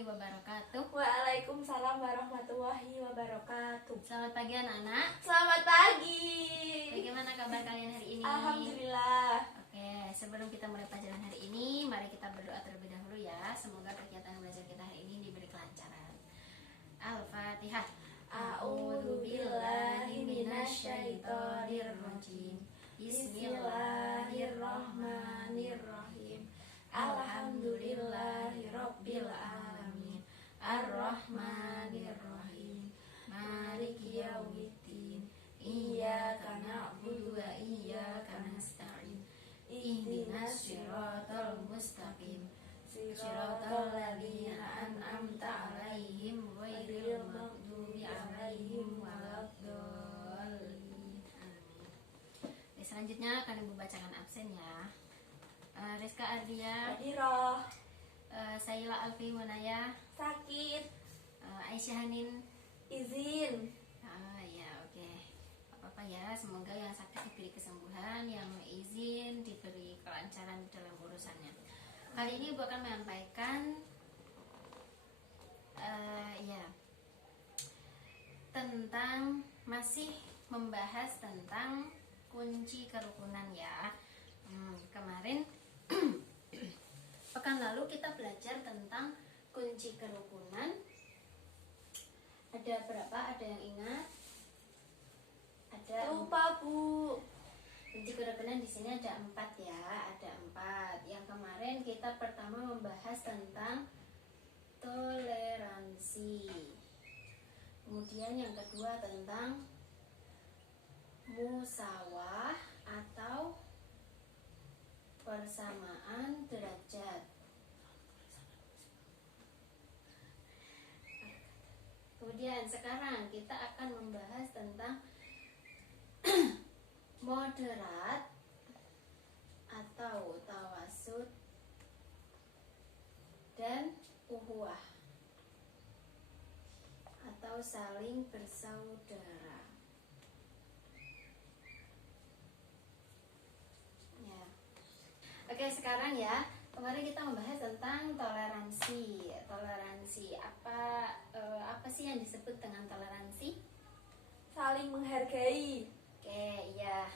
warahmatullahi wabarakatuh. Waalaikumsalam warahmatullahi wabarakatuh. Selamat pagi anak-anak. Selamat pagi. Bagaimana kabar kalian hari ini? Alhamdulillah. Oke, sebelum kita mulai pelajaran hari ini, mari kita berdoa terlebih dahulu ya. Semoga kegiatan belajar kita hari ini diberi kelancaran. Al-Fatihah. A'udzubillahi minasyaitonirrajim. Bismillahirrahmanirrahim. Alhamdulillahirabbil alamin. Arrahmanirrahim. Maliki yaumiddin. Iyyaka na'budu wa iyyaka nasta'in. Ihdinas siratal mustaqim. Siratal ladzina an'amta 'alaihim ghairil maghdubi 'alaihim waladdallin. Amin. Selanjutnya kalian membacakan absen ya. Rizka Ardia, Hadiroh. Saila Alfi Munaya, Sakit. Aisyah Hanin. Izin. Ya oke. Apa-apa ya, semoga yang sakit diberi kesembuhan, yang izin diberi kelancaran dalam urusannya. Kali ini Ibu akan menyampaikan tentang masih membahas tentang kunci kerukunan ya. Kemarin pekan lalu kita belajar tentang kunci kerukunan. Ada berapa? Ada yang ingat? Ada Lupa, Bu. kunci kerukunan di sini ada 4 ya, ada 4. Yang kemarin kita pertama membahas tentang toleransi. Kemudian yang kedua tentang musawah atau persamaan derajat. Kemudian sekarang kita akan membahas tentang moderat atau tawasud dan uhuwah atau saling bersaudara. Ya. Oke, sekarang ya, kemarin kita membahas tentang toleransi. Toleransi apa sih yang disebut dengan toleransi? Saling menghargai. Oke, iya.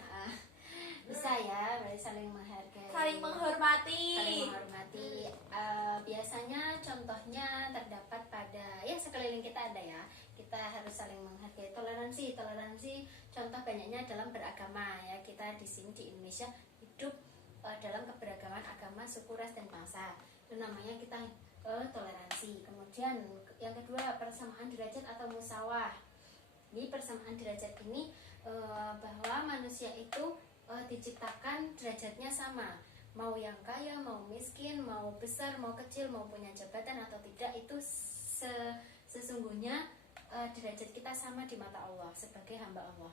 Bisa ya, berarti saling menghargai. Saling menghormati. Saling menghormati. Biasanya contohnya terdapat pada ya sekeliling kita ada ya. Kita harus saling menghargai. Toleransi contoh banyaknya dalam beragama ya. Kita di sini di Indonesia hidup dalam keberagaman agama, suku, ras dan bangsa. Itu namanya kita toleransi. Kemudian yang kedua persamaan derajat atau musawah. Di persamaan derajat ini bahwa manusia itu diciptakan derajatnya sama, mau yang kaya, mau miskin, mau besar, mau kecil, mau punya jabatan atau tidak, itu sesungguhnya derajat kita sama di mata Allah sebagai hamba Allah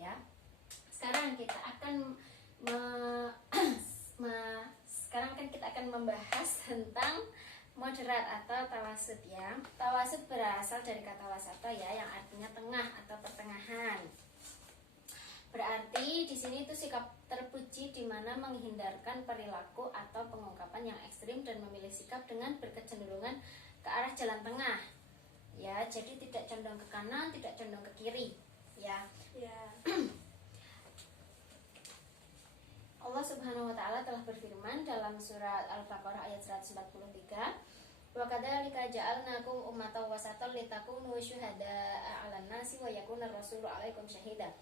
ya. Sekarang kita akan membahas tentang moderat atau tawasud ya. Tawasud berasal dari kata wasato ya, yang artinya tengah atau pertengahan. Berarti di sini itu sikap terpuji di mana menghindarkan perilaku atau pengungkapan yang ekstrim dan memilih sikap dengan berkecenderungan ke arah jalan tengah. Ya, jadi tidak condong ke kanan, tidak condong ke kiri, ya. Ya. Allah Subhanahu wa taala telah berfirman dalam surat Al-Baqarah ayat 143, "Wa kadzalika ja'alnakum ummatan wasatan litakunu syuhada'a 'alan nasi wa yakuna rasulu 'alaikum syahida.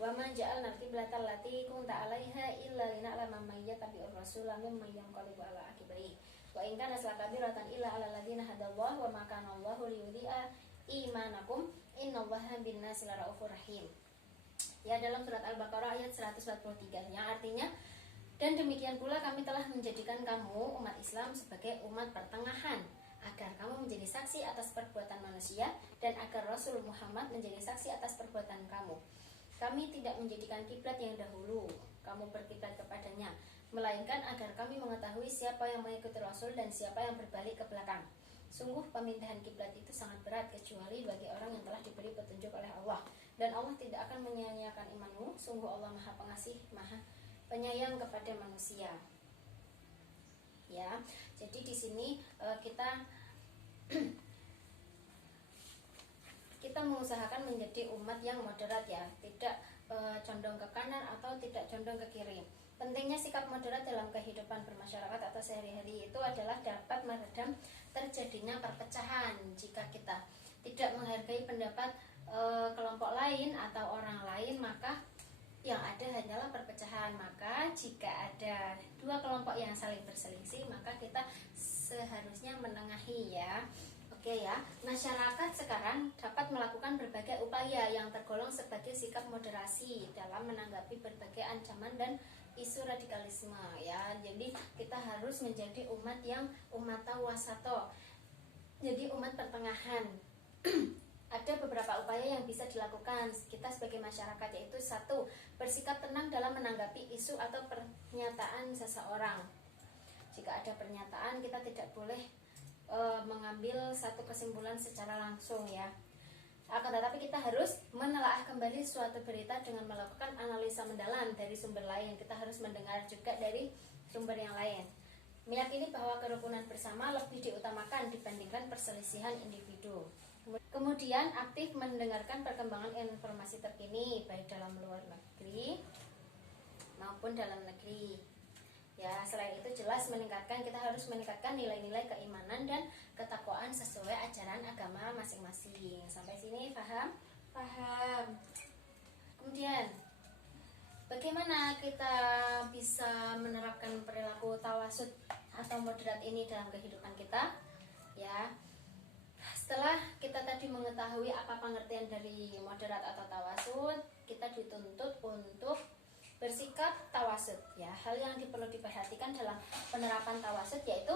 Wa ma ja'alna al-qiblata allati kunta 'alaiha illa lina'lama man yattabi'ur rasula mimman yanqalibu 'ala aqibaihi. Wa in kana lakabiratan illa 'alal ladzina hadallahu wa ma kana Allahu liyudhi'a imanakum innallaha bin-nasi laraufur rahim." Ya, dalam surat Al-Baqarah ayat 143 yang artinya, dan demikian pula kami telah menjadikan kamu umat Islam sebagai umat pertengahan agar kamu menjadi saksi atas perbuatan manusia dan agar Rasul Muhammad menjadi saksi atas perbuatan kamu. Kami tidak menjadikan kiblat yang dahulu kamu berkiblat kepadanya, melainkan agar kami mengetahui siapa yang mengikuti Rasul dan siapa yang berbalik ke belakang. Sungguh pemindahan kiblat itu sangat berat kecuali bagi orang yang telah diberi petunjuk oleh Allah, dan Allah tidak akan menyia-nyiakan imanmu. Sungguh Allah Maha Pengasih, Maha Penyayang kepada manusia. Ya, jadi di sini kita kita mengusahakan menjadi umat yang moderat ya, tidak condong ke kanan atau tidak condong ke kiri. Pentingnya sikap moderat dalam kehidupan bermasyarakat atau sehari-hari itu adalah dapat meredam terjadinya perpecahan. Jika kita tidak menghargai pendapat kelompok lain atau orang lain, maka yang ada hanyalah perpecahan. Maka jika ada dua kelompok yang saling berselisih, maka kita seharusnya menengahi ya. Oke ya, masyarakat sekarang dapat melakukan berbagai upaya yang tergolong sebagai sikap moderasi dalam menanggapi berbagai ancaman dan isu radikalisme ya. Jadi kita harus menjadi umat yang ummata wasato, jadi umat pertengahan. Ada beberapa upaya yang bisa dilakukan kita sebagai masyarakat, yaitu satu, bersikap tenang dalam menanggapi isu atau pernyataan seseorang. Jika ada pernyataan, kita tidak boleh mengambil satu kesimpulan secara langsung ya. Akan tetapi kita harus menelaah kembali suatu berita dengan melakukan analisa mendalam dari sumber lain. Kita harus mendengar juga dari sumber yang lain. Meyakini bahwa kerukunan bersama lebih diutamakan dibandingkan perselisihan individu. Kemudian aktif mendengarkan perkembangan informasi terkini baik dalam luar negeri maupun dalam negeri. Ya, selain itu jelas kita harus meningkatkan nilai-nilai keimanan dan ketakwaan sesuai ajaran agama masing-masing. Sampai sini paham? Paham. Kemudian bagaimana kita bisa menerapkan perilaku tawasud atau moderat ini dalam kehidupan kita? Ya. Setelah kita tadi mengetahui apa pengertian dari moderat atau tawasud, kita dituntut untuk bersikap tawasud ya. Hal yang perlu diperhatikan dalam penerapan tawasud yaitu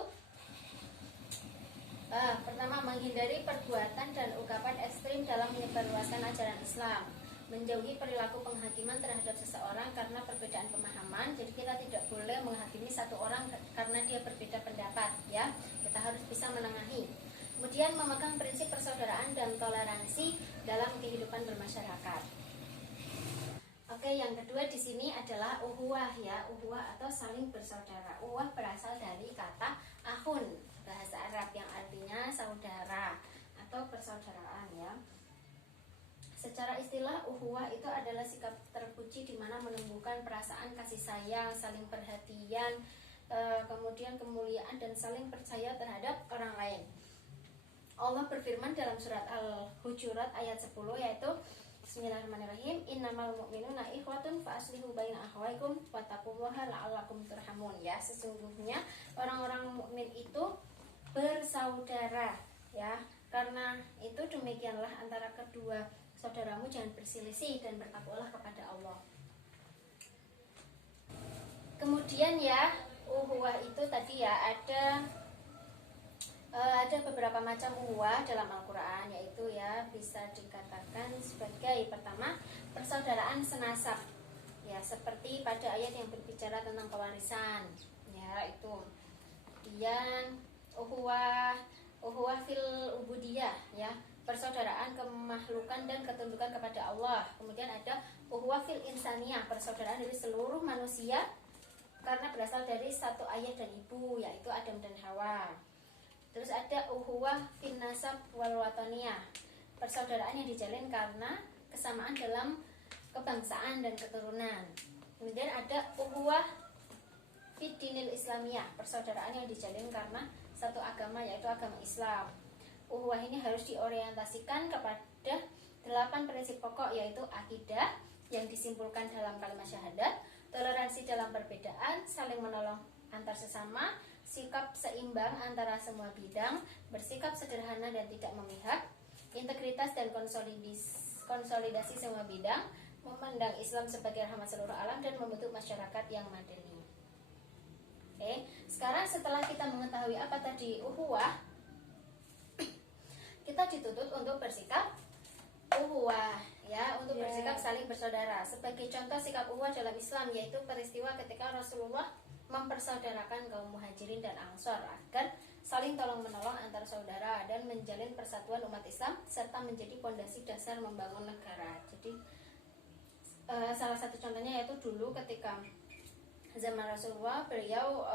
pertama, menghindari perbuatan dan ungkapan ekstrim dalam menyebarluaskan ajaran Islam, menjauhi perilaku penghakiman terhadap seseorang karena perbedaan pemahaman. Jadi kita tidak boleh menghakimi satu orang karena dia berbeda pendapat ya. Kita harus bisa menengahi. Kemudian memegang prinsip persaudaraan dan toleransi dalam kehidupan bermasyarakat. Oke, yang kedua di sini adalah uhuwah ya, uhuwah atau saling bersaudara. Uhuwah berasal dari kata ahun, bahasa Arab yang artinya saudara atau persaudaraan ya. Secara istilah uhuwah itu adalah sikap terpuji di mana menumbuhkan perasaan kasih sayang, saling perhatian, kemudian kemuliaan dan saling percaya terhadap orang lain. Allah berfirman dalam surat Al-Hujurat ayat 10 yaitu Bismillahirrahmanirrahim, innamal mu'minuna ikhwatun fa aslihu baina akhawaykum wattaqullaha la'allakum turhamun. Ya, sesungguhnya orang-orang mukmin itu bersaudara ya. Karena itu demikianlah antara kedua saudaramu jangan berselisih dan bertakwalah kepada Allah. Kemudian ya, uhuwah itu tadi ya ada beberapa macam uhuwah dalam Al-Quran, yaitu ya bisa dikatakan sebagai pertama persaudaraan senasab ya, seperti pada ayat yang berbicara tentang pewarisan ya, itu. Kemudian uhuwah fil ubudiyah ya, persaudaraan kemakhlukan dan ketundukan kepada Allah. Kemudian ada uhuwah fil insaniyah, persaudaraan dari seluruh manusia karena berasal dari satu ayah dan ibu, yaitu Adam dan Hawa. Terus ada uhuwah fin nasab wal wataniyah, persaudaraan yang dijalin karena kesamaan dalam kebangsaan dan keturunan. Kemudian ada uhuwah fid dinil islamiyah, persaudaraan yang dijalin karena satu agama yaitu agama Islam. Uhuwah ini harus diorientasikan kepada 8 prinsip pokok, yaitu akidah yang disimpulkan dalam kalimat syahadat, toleransi dalam perbedaan, saling menolong antar sesama, sikap seimbang antara semua bidang, bersikap sederhana dan tidak memihak, integritas dan konsolidasi semua bidang, memandang Islam sebagai rahmat seluruh alam, dan membentuk masyarakat yang madani. Oke, sekarang setelah kita mengetahui apa tadi uhuwah, kita dituntut untuk bersikap uhuwah ya, untuk bersikap saling bersaudara. Sebagai contoh sikap uhuwah dalam Islam yaitu peristiwa ketika Rasulullah mempersaudarakan kaum muhajirin dan ansor agar saling tolong-menolong antar saudara dan menjalin persatuan umat Islam serta menjadi pondasi dasar membangun negara. Jadi salah satu contohnya yaitu dulu ketika zaman Rasulullah, beliau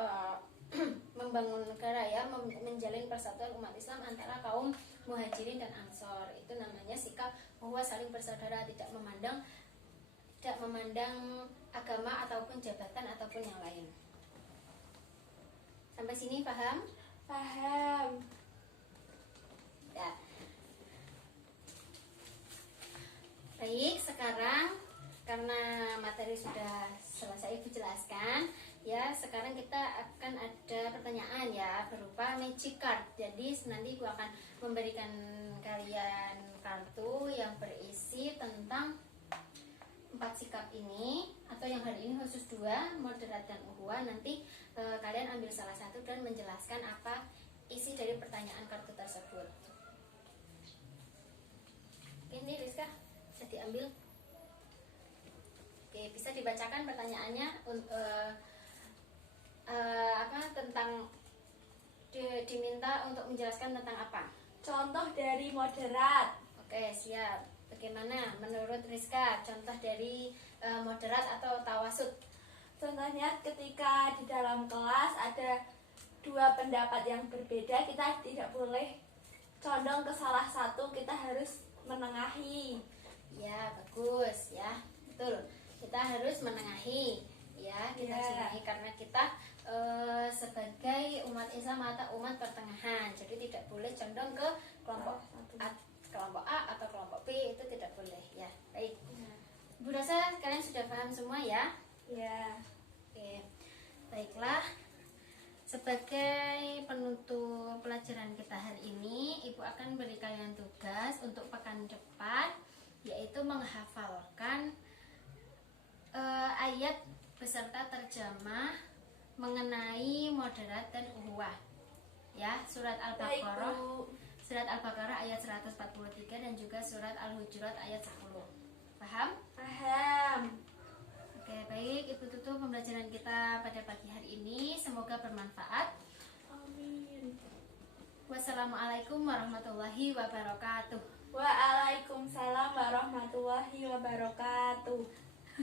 membangun negara ya, menjalin persatuan umat Islam antara kaum muhajirin dan ansor. Itu namanya sikap bahwa saling bersaudara, tidak memandang agama ataupun jabatan ataupun yang lain. Sampai sini paham? Paham. Ya. Baik, sekarang karena materi sudah selesai Ibu jelaskan, ya sekarang kita akan ada pertanyaan ya berupa magic card. Jadi nanti Ibu akan memberikan kalian kartu yang berisi tentang 4 sikap ini, atau yang hari ini khusus 2, moderat dan ukhuwah. Nanti kalian ambil salah satu dan menjelaskan apa isi dari pertanyaan kartu tersebut. Ini Rizka bisa diambil. Oke, bisa dibacakan pertanyaannya tentang diminta untuk menjelaskan tentang apa? Contoh dari moderat. Oke, siap. Bagaimana menurut Rizka contoh dari moderat atau tawasud? Contohnya ketika di dalam kelas ada 2 pendapat yang berbeda, kita tidak boleh condong ke salah satu, kita harus menengahi. Ya, bagus ya. Betul. Kita harus menengahi. Ya, kita harus menengahi karena kita sebagai umat Islam atau umat pertengahan. Jadi tidak boleh condong ke kelompok A atau kelompok B, itu tidak boleh ya. Baik. Bu rasa kalian sudah paham semua ya? Ya. Oke. Baiklah. Sebagai penutup pelajaran kita hari ini, Ibu akan beri kalian tugas untuk pekan depan, yaitu menghafalkan ayat beserta terjemah mengenai moderat dan ukhuwah. Ya, surat Al-Baqarah. Surat Al-Baqarah ayat 143 dan juga surat Al-Hujurat ayat 10. Paham? Paham. Oke, baik. Ibu tutup pembelajaran kita pada pagi hari ini. Semoga bermanfaat. Amin. Wassalamualaikum warahmatullahi wabarakatuh. Waalaikumsalam warahmatullahi wabarakatuh.